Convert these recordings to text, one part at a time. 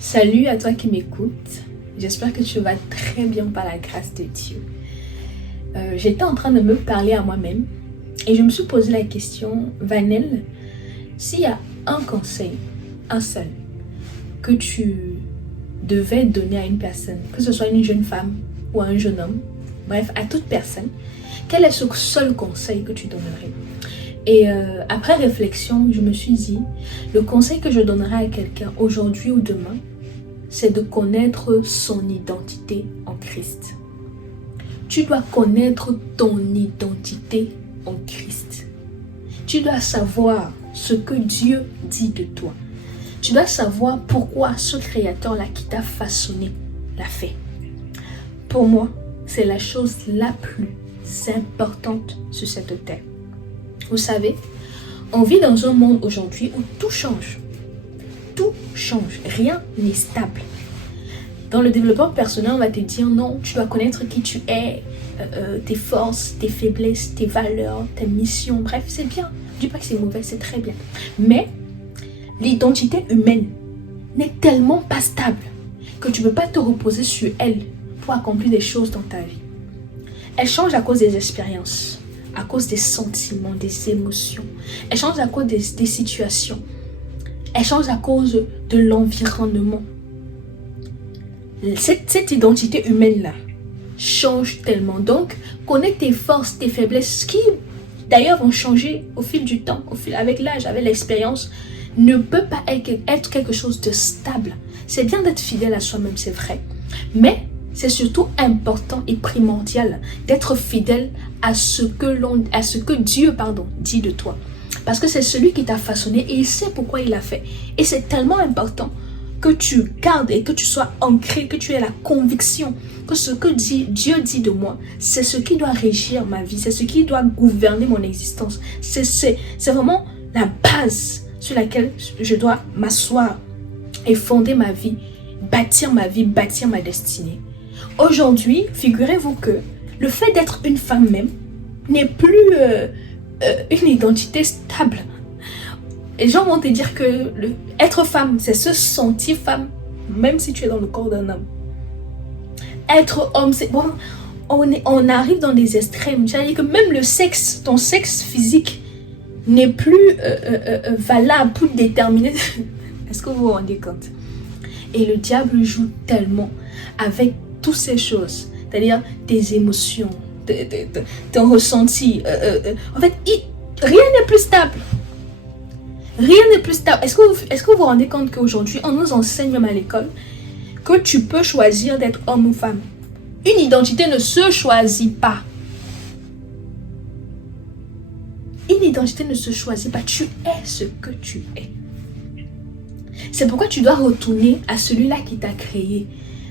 Salut à toi qui m'écoutes. J'espère que tu vas très bien par la grâce de Dieu. J'étais en train de me parler à moi-même et je me suis posé la question, Vanel, s'il y a un conseil, un seul, que tu devais donner à une personne, que ce soit une jeune femme ou un jeune homme, bref, à toute personne, quel est ce seul conseil que tu donnerais? Et après réflexion, je me suis dit, le conseil que je donnerais à quelqu'un aujourd'hui ou demain, c'est de connaître son identité en Christ. Tu dois connaître ton identité en Christ. Tu dois savoir ce que Dieu dit de toi. Tu dois savoir pourquoi ce créateur-là qui t'a façonné l'a fait. Pour moi, c'est la chose la plus importante sur cette terre. Vous savez, on vit dans un monde aujourd'hui où tout change. Tout change, rien n'est stable. Dans le développement personnel, on va te dire non, tu dois connaître qui tu es, tes forces, tes faiblesses, tes valeurs, tes missions, bref, c'est bien. Je dis pas que c'est mauvais, c'est très bien. Mais l'identité humaine n'est tellement pas stable que tu ne peux pas te reposer sur elle pour accomplir des choses dans ta vie. Elle change à cause des expériences, à cause des sentiments, des émotions. Elle change à cause des situations. Elle change à cause de l'environnement. Cette identité humaine-là change tellement. Donc, connais tes forces, tes faiblesses, qui d'ailleurs vont changer au fil du temps, avec l'âge, avec l'expérience, ne peut pas être quelque chose de stable. C'est bien d'être fidèle à soi-même, c'est vrai. Mais c'est surtout important et primordial d'être fidèle à ce que Dieu dit de toi. Parce que c'est celui qui t'a façonné et il sait pourquoi il l'a fait. Et c'est tellement important que tu gardes et que tu sois ancré, que tu aies la conviction que ce que Dieu dit de moi, c'est ce qui doit régir ma vie, c'est ce qui doit gouverner mon existence. C'est vraiment la base sur laquelle je dois m'asseoir et fonder ma vie, bâtir ma destinée. Aujourd'hui, figurez-vous que le fait d'être une femme même n'est plus une identité stable. Les gens vont te dire que être femme, c'est se sentir femme, même si tu es dans le corps d'un homme. Être homme, c'est bon. On arrive dans des extrêmes. C'est-à-dire que même le sexe, ton sexe physique, n'est plus valable pour déterminer. Est-ce que vous vous rendez compte? Et le diable joue tellement avec toutes ces choses. C'est-à-dire tes émotions, ton ressenti. En fait, rien n'est plus stable. Rien n'est plus stable. Est-ce que vous vous rendez compte qu'aujourd'hui, on nous enseigne même à l'école que tu peux choisir d'être homme ou femme? Une identité ne se choisit pas. Une identité ne se choisit pas. Tu es ce que tu es. C'est pourquoi tu dois retourner à celui-là qui t'a créé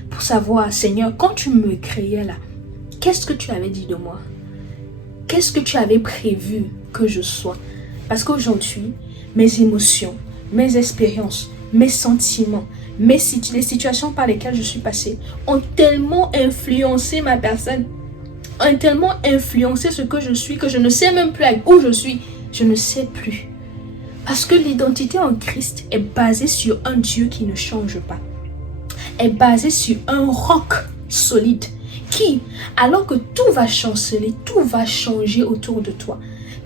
pour savoir, Seigneur, quand tu me créais là, qu'est-ce que tu avais dit de moi? Qu'est-ce que tu avais prévu que je sois? Parce qu'aujourd'hui, mes émotions, mes expériences, mes sentiments, les situations par lesquelles je suis passée ont tellement influencé ma personne, ont tellement influencé ce que je suis, que je ne sais même plus où je suis. Je ne sais plus. Parce que l'identité en Christ est basée sur un Dieu qui ne change pas. Est basée sur un roc solide qui, alors que tout va chanceler, tout va changer autour de toi,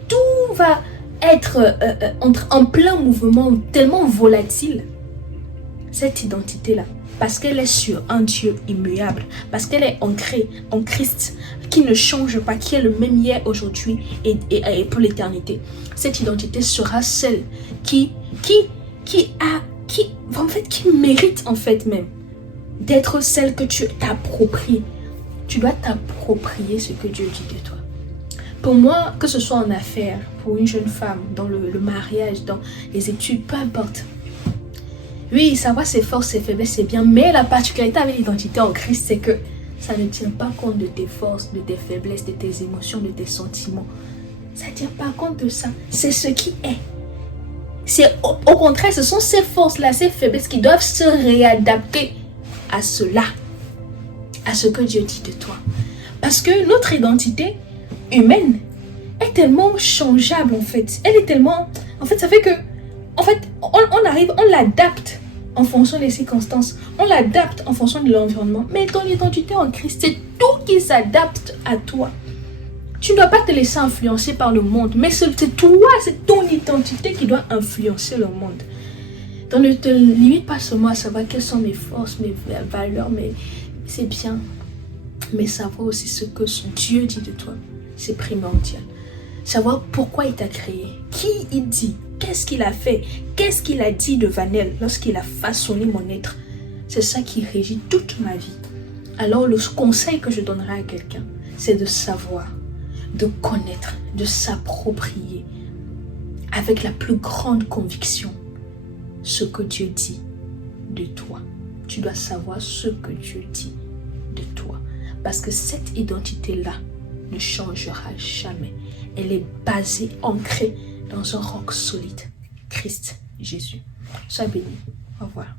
tout va être en plein mouvement, tellement volatile, cette identité-là, parce qu'elle est sur un Dieu immuable, parce qu'elle est ancrée en Christ, qui ne change pas, qui est le même hier, aujourd'hui et pour l'éternité. Cette identité sera celle qui mérite en fait même d'être celle que tu t'appropries. Tu dois t'approprier ce que Dieu dit de toi. Pour moi, que ce soit en affaires, pour une jeune femme, dans le mariage, dans les études, peu importe. Oui, savoir ses forces, ses faiblesses, c'est bien. Mais la particularité avec l'identité en Christ, c'est que ça ne tient pas compte de tes forces, de tes faiblesses, de tes émotions, de tes sentiments. Ça ne tient pas compte de ça. C'est ce qui est. C'est au contraire, ce sont ces forces-là, ces faiblesses qui doivent se réadapter à cela, à ce que Dieu dit de toi. Parce que notre identité humaine est tellement changeable en fait. Elle est tellement... En fait, ça fait que... En fait, on arrive, on l'adapte en fonction des circonstances. On l'adapte en fonction de l'environnement. Mais ton identité en Christ, c'est tout qui s'adapte à toi. Tu ne dois pas te laisser influencer par le monde, mais c'est toi, c'est ton identité qui doit influencer le monde. Donc ne te limite pas seulement à savoir quelles sont mes forces, mes valeurs, mais c'est bien. Mais savoir aussi ce que Dieu dit de toi, c'est primordial. Savoir pourquoi il t'a créé, qui il dit, qu'est-ce qu'il a fait, qu'est-ce qu'il a dit de Vanel lorsqu'il a façonné mon être. C'est ça qui régit toute ma vie. Alors le conseil que je donnerai à quelqu'un, c'est de savoir, de connaître, de s'approprier avec la plus grande conviction ce que Dieu dit de toi. Tu dois savoir ce que Dieu dit de toi. Parce que cette identité-là ne changera jamais. Elle est basée, ancrée dans un roc solide. Christ Jésus. Sois béni. Au revoir.